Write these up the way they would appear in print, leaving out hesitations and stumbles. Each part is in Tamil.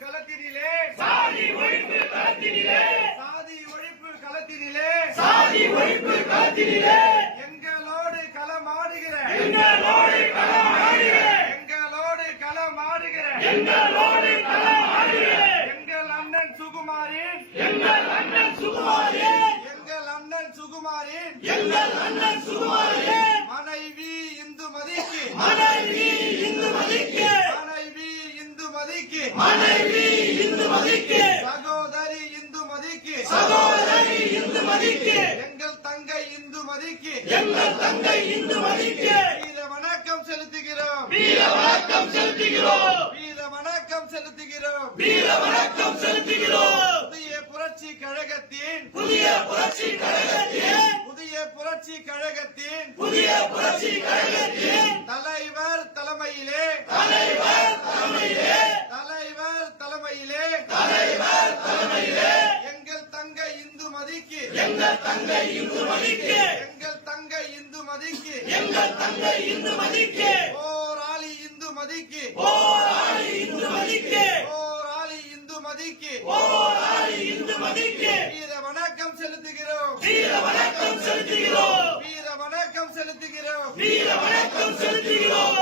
களத்தினிலே சாதி ஒழிப்பு களத்தினிலே சாதி ஒழிப்பு களத்தினிலே சாதி ஒழிப்பு களத்தினிலே எங்களோடு களமாடுகிற எங்களோடு களமாடுகிற எங்களோடு களமாடுகிற எங்களோடு களமாடுகிற எங்கள் அண்ணன் சுகுமாரின் எங்கள் அண்ணன் சுகுமாரே எங்கள் அண்ணன் சுகுமாரின் எங்கள் அண்ணன் சுகுமாரே மனைவி இந்துமதிக்கு மனைவி இந்துமதிக்கு மனைவி இந்துமதிக்கு மனைவி இந்துமதிக்கு சகோதரி இந்துமதிக்கு சகோதரி இந்துமதிக்கு எங்கள் தங்கை இந்துமதிக்கு எங்கள் தங்கை இந்துமதிக்கு வீர வணக்கம் செலுத்துகிறோம் வீர வணக்கம் செலுத்துகிறோம் வீர வணக்கம் செலுத்துகிறோம் வீர வணக்கம் செலுத்துகிறோம் புதிய புரட்சி கழகத்தின் புதிய புரட்சி கழகத்தின் புதிய புரட்சி கழகத்தின் புதிய புரட்சி கழகத்தின் தலைவர் தலைமையிலே தலைவர் தலைமையிலே தலைவர் தலைமையிலே தலைவர் தலைமையிலே எங்கள் தங்கை இந்துமதிக்கு எங்கள் தங்கை இந்துமதிக்கு எங்கள் தங்கை இந்துமதிக்கு எங்கள் தங்கை இந்துமதிக்கு போராளி இந்துமதிக்கு போராளி இந்துமதிக்கு போராளி இந்துமதிக்கு போராளி இந்துமதிக்கு வீர வணக்கம் செலுத்துகிறோம் வீர வணக்கம் செலுத்துகிறோம் வீர வணக்கம் செலுத்துகிறோம் வீர வணக்கம் செலுத்துகிறோம்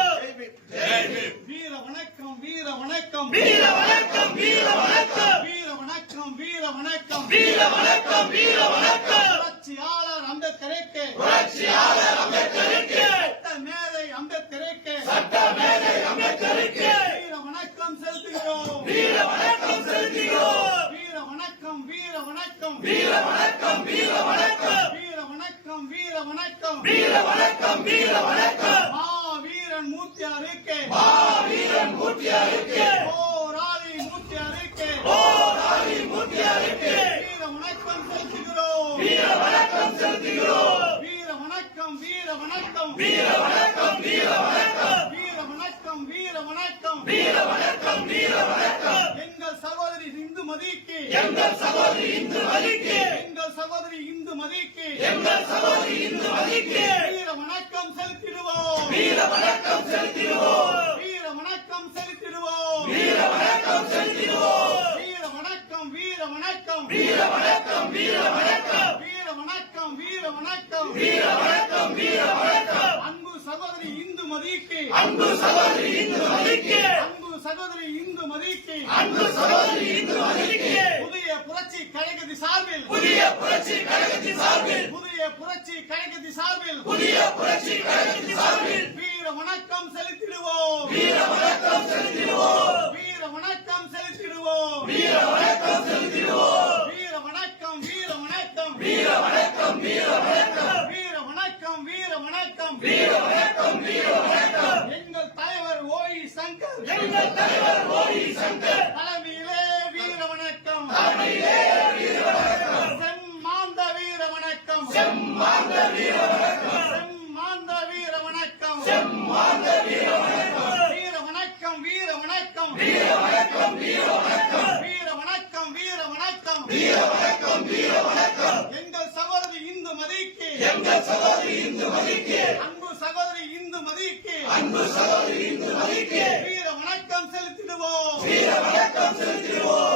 ஜெய் பீம். வீர வணக்கம் வீர வணக்கம் வீர வணக்கம் வீர வணக்கம் வீர வணக்கம் வீர வணக்கம் வீர வணக்கம் வீர வணக்கம் புரட்சியாளர் அம்பேத்கருக்கு புரட்சியாளர் அம்பேத்கருக்கு சட்ட மேதை அம்பேத்கருக்கு சட்ட மேதை அம்பேத்கருக்கு வீர வணக்கம் செலுத்துகிறோம் வீர வணக்கம் செலுத்துகிறோம் வீர வணக்கம் வீர வணக்கம் வீர வணக்கம் வீர வணக்கம் வீர வணக்கம் வீர வணக்கம் வீர வணக்கம் வீர வணக்கம் மாவீரன் மூர்த்தியாருக்கு வீரன் மூர்த்தியாருக்கு போராளி மூர்த்தியாருக்கு போராளி மூர்த்தியாருக்கு வீர வணக்கம் செலுத்துகிறோம் வீர வணக்கம் செலுத்துகிறோம் வீர வணக்கம் வீர வணக்கம் வீர வணக்கம் வீர வணக்கம் வீர வணக்கம் வீர வணக்கம் வீர வணக்கம் வீர வணக்கம் எங்கள் சகோதரி இந்துமதிக்கு எங்கள் சகோதரி இந்துமதிக்கு எங்கள் சகோதரி இந்துமதிக்கு எங்கள் சகோதரி இந்துமதிக்கு வீர வணக்கம் செலுத்திடுவோம் வீர வணக்கம் செலுத்திடுவோம் வீர வணக்கம் செலுத்திடுவோம் வீர வணக்கம் செலுத்திடுவோம் வீர வணக்கம் வீர வணக்கம் வீர வணக்கம் வீர வணக்கம் வீர வணக்கம் வீர வணக்கம் வீர வணக்கம் வீர வணக்கம் அன்பு சகோதரி இந்துமதிக்கு அன்பு சகோதரி இந்துமதிக்கு அன்பு சகோதரி இந்துமதிக்கு அன்பு சகோதரி இந்துமதிக்கு புதிய புரட்சி கழகத்தி சார்பில் புதிய புரட்சி கழகத்தின் சார்பில் புதிய புரட்சி கழகத்தி சார்பில் புதிய புரட்சி கழகத்தின் சார்பில் வீர வணக்கம் செலுத்திடுவோம் வீர வணக்கம் செலுத்திடுவோம் வீர வணக்கம் செலுத்திடுவோம் வீர வணக்கம் செலுத்திடுவோம் வீர வணக்கம் வீர வணக்கம் வீர வணக்கம் வீர வணக்கம் வீர வணக்கம் வீர வணக்கம் வீர வணக்கம் வீர வணக்கம் எங்கள் தலைவர் ஓய் சங்கர் எங்கள் தலைவர் மோடி சங்கர் தலைமையிலே வீர வணக்கம் தலைமையிலே வீர வணக்கம் செம்மாந்த வீர வணக்கம் செம்மாந்த வீர வணக்கம் செம்மாந்த வீர வணக்கம் செம்மாந்த வீர வணக்கம் வீர வணக்கம் வீர வணக்கம் வீர வணக்கம் வீர வணக்கம் வீர வணக்கம் வீர வணக்கம் வீர வணக்கம் வீர வணக்கம் எங்கள் சகோதரி இந்துமதிக்கு எங்கள் சகோதரி இந்துமதிக்கு அன்பு சகோதரி இந்துமதிக்கு அன்பு சகோதரி இந்துமதிக்கு வீர வணக்கம் செலுத்திடுவோம் வீர வணக்கம் செலுத்திடுவோம்